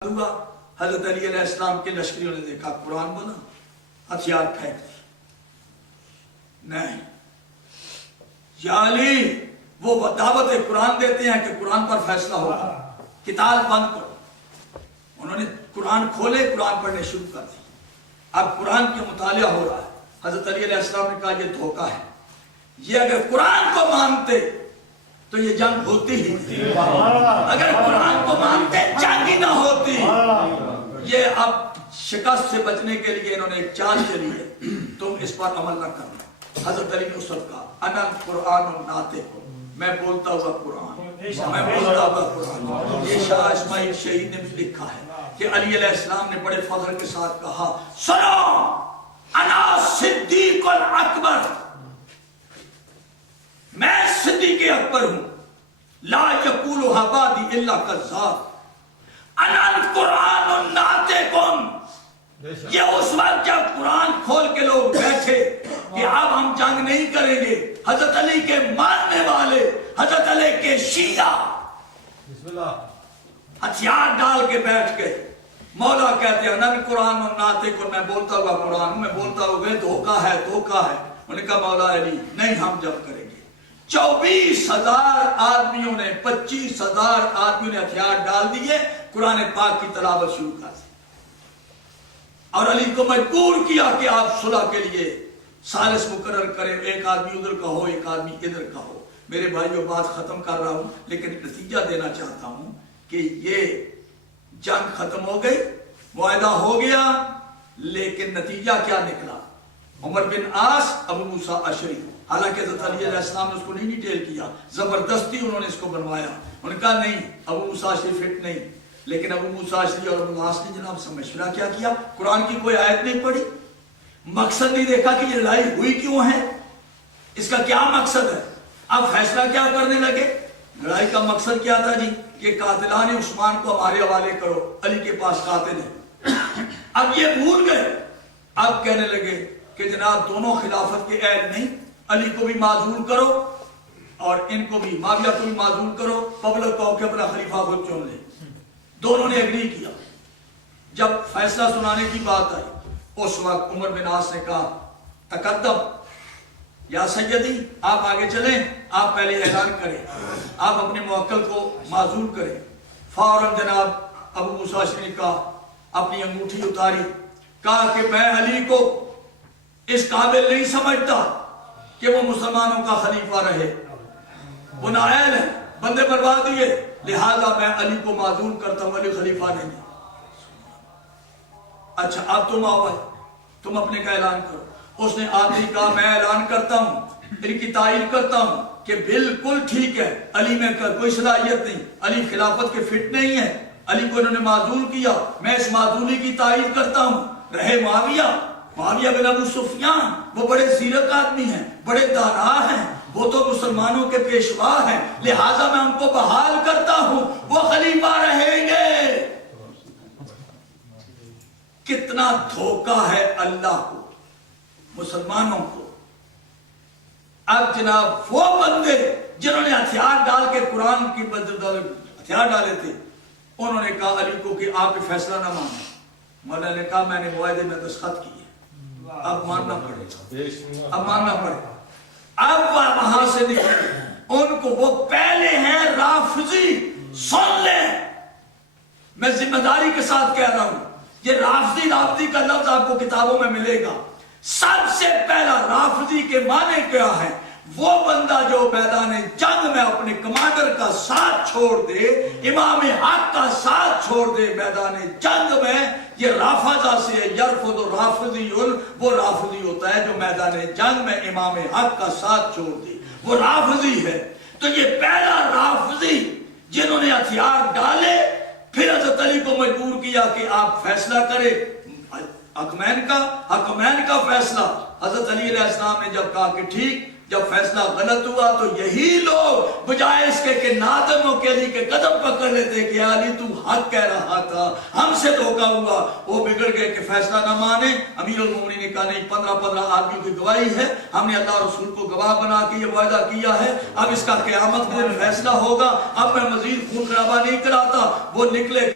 ہوا حضرت علی علیہ السلام کے لشکریوں نے دیکھا قرآن بنا ہتھیار پھینک دی نہیں یا علی وہ دعوت قرآن دیتے ہیں کہ قرآن پر فیصلہ ہوگا کتاب بند کرو انہوں نے قرآن کھولے قرآن پڑھنے شروع کر دی اب قرآن کے مطالعہ ہو رہا ہے حضرت علی علیہ السلام نے کہا یہ دھوکہ ہے یہ اگر قرآن کو مانتے تو یہ جنگ ہوتی ہی نہیں اگر قرآن کو مانتے جنگ ہی نہ ہوتی یہ اب شکست سے بچنے کے لیے انہوں نے ایک چال چلی ہے تم اس پر عمل نہ کرنا حضرت علی نے اس وقت کہا انا القرآن الناطق میں بولتا ہوا قرآن میں بولتا ہوا قرآن یہ شاہ اسماعیل شہید نے بھی لکھا ہے کہ علی علیہ السلام نے بڑے فخر کے ساتھ کہا سنو انا صدیق الاکبر میں صدیق اکبر ہوں لا یقولها بعدی الا کذاب انا القرآن الناطق یہ اس وقت جب قرآن کھول کے لوگ بیٹھے کہ اب ہم جنگ نہیں کریں گے حضرت علی کے ماننے والے حضرت علی کے شیعہ ہتھیار ڈال کے بیٹھ گئے مولا کہتے ہیں انا القرآن الناطق میں بولتا ہوا قرآن میں بولتا ہوا دھوکہ ہے دھوکہ ہے انہوں نے کہا مولا علی نہیں ہم جب کریں گے 24,000 آدمیوں نے 25,000 آدمیوں نے ہتھیار ڈال دیے قرآن پاک کی تلاوت شروع کر دی اور علی کو مجبور کیا کہ آپ صلح کے لیے ثالث مقرر کریں ایک آدمی ادھر کا ہو ایک آدمی ادھر کا ہو میرے بھائیوں بات ختم کر رہا ہوں لیکن نتیجہ دینا چاہتا ہوں کہ یہ جنگ ختم ہو گئی معاہدہ ہو گیا لیکن نتیجہ کیا نکلا عمر بن عاص ابو موسیٰ اشعری حالانکہ حضرت علی علیہ السلام نے اس کو نہیں ڈیٹیل کیا زبردستی انہوں نے اس کو بنوایا انہوں نے کہا نہیں ابو موسیٰ اشعری فٹ نہیں لیکن ابو موسیٰ اشعری اور ابو العاص نے جناب سے مشورہ کیا قرآن کی کوئی آیت نہیں پڑھی مقصد نہیں دیکھا کہ یہ لڑائی ہوئی کیوں ہے اس کا کیا مقصد ہے اب فیصلہ کیا کرنے لگے لڑائی کا مقصد کیا تھا جی کہ قاتلان عثمان کو ہمارے حوالے کرو علی کے پاس قاتل ہے اب یہ بھول گئے اب کہنے لگے کہ جناب دونوں خلافت کے اہل نہیں علی کو بھی معذور کرو اور ان کو بھی معاویہ کو بھی معذور کرو پبلک کو کہ اپنا خلیفہ خود چن لے دونوں نے اگری کیا جب فیصلہ سنانے کی بات آئی اس وقت عمر بن عاص نے کہا تقدم یا سیدی آپ آگے چلیں آپ پہلے اعلان کریں آپ اپنے موکل کو معذور کریں فوراً جناب ابو موسیٰ اشعری نے کہا اپنی انگوٹھی اتاری کہا کہ میں علی کو اس قابل نہیں سمجھتا کہ وہ مسلمانوں کا خلیفہ رہے وہ نااہل ہے بندے برباد ہوئے لہذا میں علی کو معذور کرتا ہوں علی خلیفہ نہیں اچھا اب تم آؤ تم اپنے کا اعلان کرو اس نے آدمی کہا میں اعلان کرتا ہوں ان کی تائید کرتا ہوں کہ بالکل ٹھیک ہے علی میں کوئی صلاحیت نہیں علی خلافت کے فٹ نہیں ہے علی کو انہوں نے معذور کیا میں اس معذوری کی تائید کرتا ہوں رہے معاویہ بن ابو سفیان وہ بڑے زیرک آدمی ہیں بڑے دانا ہیں وہ تو مسلمانوں کے پیشوا ہیں لہٰذا میں ان کو بحال کرتا ہوں وہ خلیفہ رہیں گے کتنا دھوکہ ہے اللہ کو مسلمانوں کو اب جناب وہ بندے جنہوں نے ہتھیار ڈال کے قرآن کی ہتھیار ڈالے تھے انہوں نے کہا علی کو کہ آپ فیصلہ نہ مانیں مولا نے کہا میں نے معاہدے میں دستخط کیے اب ماننا پڑے اب ماننا پڑے اب وہاں سے نکلے ان کو وہ پہلے ہیں رافضی سن لیں میں ذمہ داری کے ساتھ کہہ رہا ہوں یہ رافضی کا لفظ آپ کو کتابوں میں ملے گا سب سے پہلا رافضی کے معنی کیا ہے وہ بندہ جو میدان جنگ میں اپنے کمانڈر کا ساتھ چھوڑ دے امام حق کا ساتھ چھوڑ دے میدان جنگ میں یہ رافضہ سے یرفض رافضی وہ رافضی ہوتا ہے جو میدان جنگ میں امام حق کا ساتھ چھوڑ دے وہ رافضی ہے تو یہ پہلا رافضی جنہوں نے ہتھیار ڈالے پھر حضرت علی کو مجبور کیا کہ آپ فیصلہ کریں حکمین کا فیصلہ حضرت علی علیہ السلام نے جب کہا کہ ٹھیک جب فیصلہ غلط ہوا تو یہی لوگ بجائے اس کے نادم و کیلی کے قدم پکڑ لیتے کہ علی تو حق کہہ رہا تھا ہم سے دھوکہ ہوا وہ بگڑ گئے کہ فیصلہ نہ مانے امیر المومنین نے کہا نہیں 15 آدمیوں کی گواہی ہے ہم نے اللہ رسول کو گواہ بنا کے یہ وعدہ کیا ہے اب اس کا قیامت کے دن فیصلہ ہوگا اب میں مزید خون خرابہ نہیں کراتا وہ نکلے